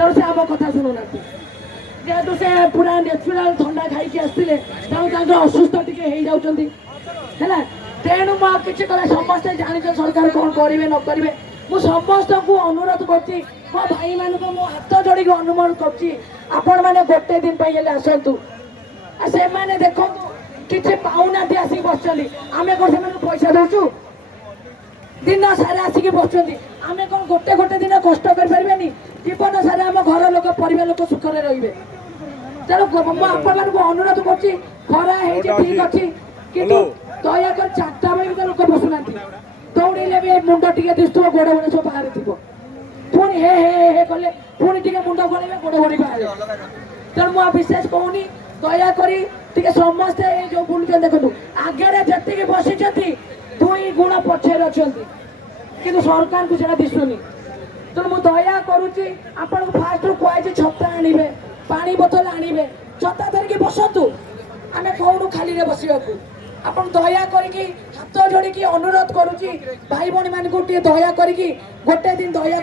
तेणु से आम कथा शुणुना जेहेतु से पूरा नेचुराल थंडा खाई आसते तेणु असुस्थ टे है तेणु मुझे समस्ते जानी सरकार कौन करेंगे न करेंगे मुझ समस्त को अनुरोध कर मो भाई मान को हाथ जोड़ी अनुरोध कर मैंने गोटे दिन आसतु से मैंने देखो किसी पाऊना आसिक बस आम कौन से पैसा दौचु दिन सारा आसिक बस आम कौन गोटे गोटे दिन कष्ट करें जीवन सारा आम घर लोक परिवार लोक सुखरे रे तेणु मुझे अनुरोध कर खरा है ठीक अच्छी कि दयाकर 4टा बजे लोक बसुना दौड़े भी मुंड टे दिशुव गोड़ गोड़ सब बाहर थी पुणी हे हे हे कले पुणी टे मुंड गले गोड़ गोड़ बाहर तेणु मुझे विशेष कहूनी दयाकोरी समस्ते जो बुलूँ देखो आगे जी बसी 2 गुण पछे अच्छा कि सरकार को सीटा दिशुनी तेणु मुझे दया करुच्ची आपन फास्ट कहुई छता आणवे पानी बोतल आणवे छता धरिकी बसतु आम कौन खाली बसवा आपन दया करके हाथ जोड़ी अनुरोध करुच्ची भाई भाई मान दया करके गोटे दिन दया